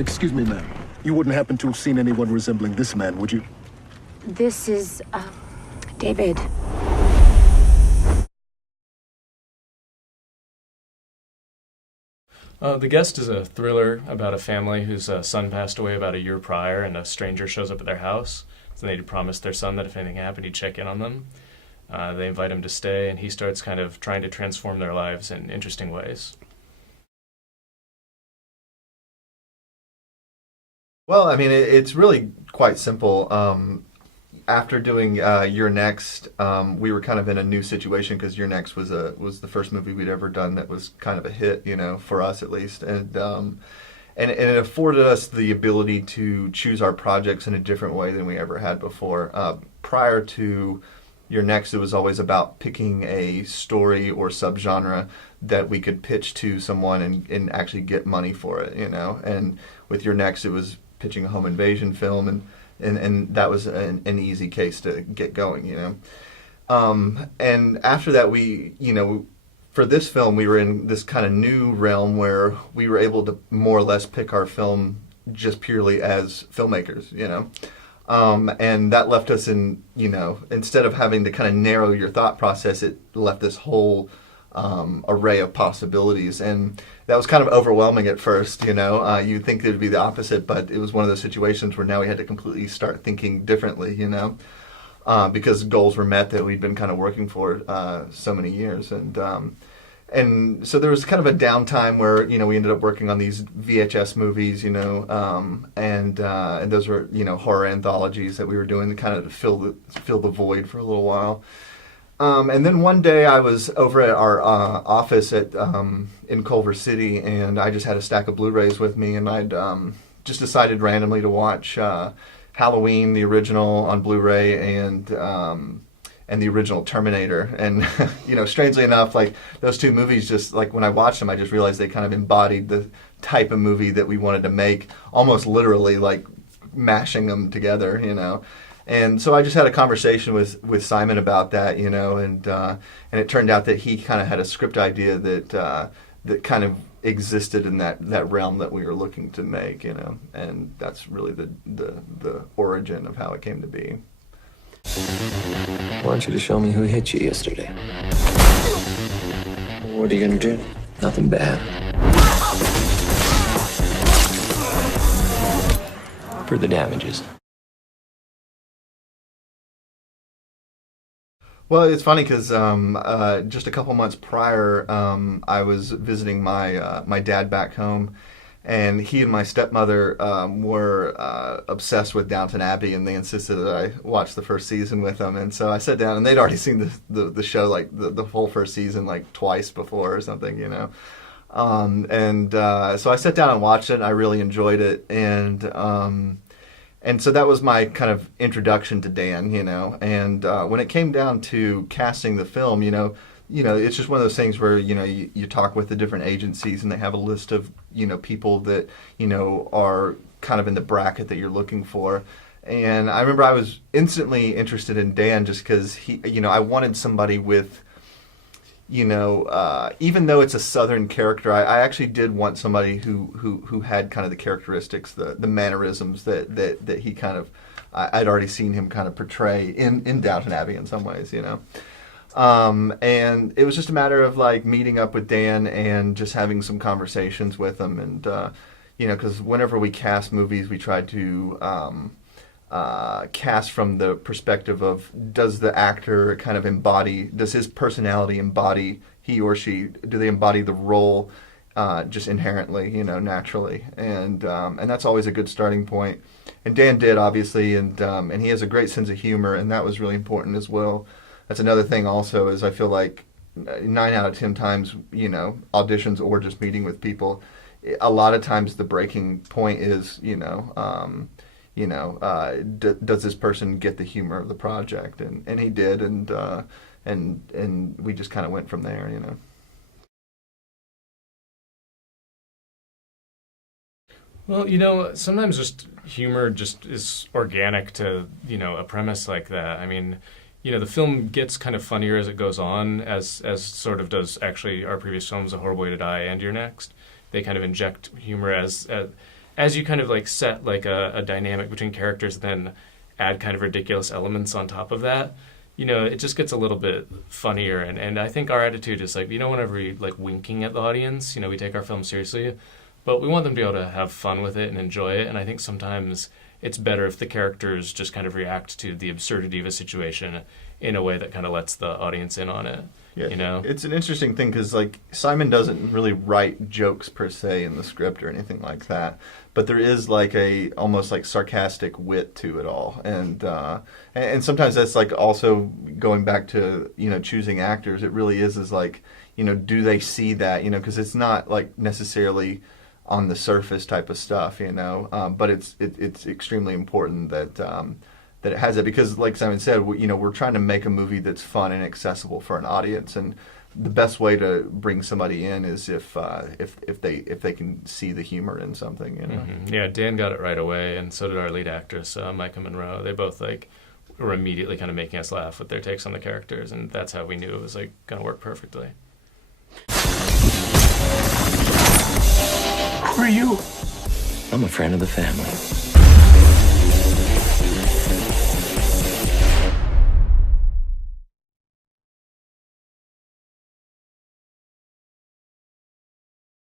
Excuse me, ma'am. You wouldn't happen to have seen anyone resembling this man, would you? This is, David. The Guest is a thriller about a family whose son passed away about a year prior, and a stranger shows up at their house. So they promised their son that if anything happened, he'd check in on them. They invite him to stay, and he starts kind of trying to transform their lives in interesting ways. Well, I mean, it's really quite simple. After doing You're Next, we were kind of in a new situation because You're Next was the first movie we'd ever done that was kind of a hit, you know, for us at least, and it afforded us the ability to choose our projects in a different way than we ever had before. Prior to You're Next, it was always about picking a story or subgenre that we could pitch to someone and actually get money for it, you know. And with You're Next, it was pitching a home invasion film, and that was an easy case to get going, you know. And after that, we, you know, for this film, we were in this kind of new realm where we were able to more or less pick our film just purely as filmmakers, you know. And that left us in, you know, instead of having to kind of narrow your thought process, it left this whole array of possibilities. And that was kind of overwhelming at first, you know. You'd think it would be the opposite, but it was one of those situations where now we had to completely start thinking differently, you know, because goals were met that we'd been kind of working for so many years. And so there was kind of a downtime where, you know, we ended up working on these VHS movies, you know, and those were, you know, horror anthologies that we were doing to kind of fill the void for a little while. And then one day I was over at our office in Culver City, and I just had a stack of Blu-rays with me, and I'd just decided randomly to watch Halloween, the original on Blu-ray, and the original Terminator. And, you know, strangely enough, like, those two movies, just, like, when I watched them, I just realized they kind of embodied the type of movie that we wanted to make, almost literally, like, mashing them together, you know. And so I just had a conversation with Simon about that, you know, and it turned out that he kind of had a script idea that kind of existed in that realm that we were looking to make, you know, and that's really the origin of how it came to be. I want you to show me who hit you yesterday. What are you gonna do? Nothing bad. For the damages. Well, it's funny because just a couple months prior, I was visiting my dad back home, and he and my stepmother were obsessed with Downton Abbey, and they insisted that I watch the first season with them. And so I sat down, and they'd already seen the show, like the whole first season, like twice before or something, you know. So I sat down and watched it, and I really enjoyed it, and so that was my kind of introduction to Dan, you know. And when it came down to casting the film, you know, it's just one of those things where, you know, you talk with the different agencies, and they have a list of, you know, people that, you know, are kind of in the bracket that you're looking for. And I remember I was instantly interested in Dan just because he, you know, I wanted somebody with, you know, even though it's a Southern character, I actually did want somebody who had kind of the characteristics, the mannerisms that he kind of, I'd already seen him kind of portray in Downton Abbey in some ways, you know. And it was just a matter of like meeting up with Dan and just having some conversations with him, and you know, because whenever we cast movies, we try to cast from the perspective of, does the actor kind of embody, does his personality embody, he or she, do they embody the role just inherently, you know, naturally, and that's always a good starting point. And Dan did, obviously, and he has a great sense of humor, and that was really important as well. That's another thing also, is I feel like 9 out of 10 times, you know, auditions or just meeting with people, a lot of times the breaking point is, does this person get the humor of the project? And he did, and we just kind of went from there, you know. Well, you know, sometimes just humor just is organic to, you know, a premise like that. I mean, you know, the film gets kind of funnier as it goes on, as sort of does actually our previous films, A Horrible Way to Die and You're Next. They kind of inject humor as you kind of like set like a dynamic between characters, then add kind of ridiculous elements on top of that, you know, it just gets a little bit funnier. And I think our attitude is like, you know, whenever we like winking at the audience, you know, we take our film seriously, but we want them to be able to have fun with it and enjoy it. And I think sometimes it's better if the characters just kind of react to the absurdity of a situation in a way that kind of lets the audience in on it. Yeah, you know, it's an interesting thing because like Simon doesn't really write jokes per se in the script or anything like that, but there is like a almost like sarcastic wit to it all, and sometimes that's like also going back to, you know, choosing actors. It really is like, you know, do they see that, you know, because it's not like necessarily on the surface type of stuff, you know, but it's extremely important that that it has it, because like Simon said, you know, we're trying to make a movie that's fun and accessible for an audience, and the best way to bring somebody in is if they can see the humor in something, you know. Mm-hmm. Yeah, Dan got it right away, and so did our lead actress, Maika Monroe. They both like were immediately kind of making us laugh with their takes on the characters, and that's how we knew it was like going to work perfectly. Who are you? I'm a friend of the family.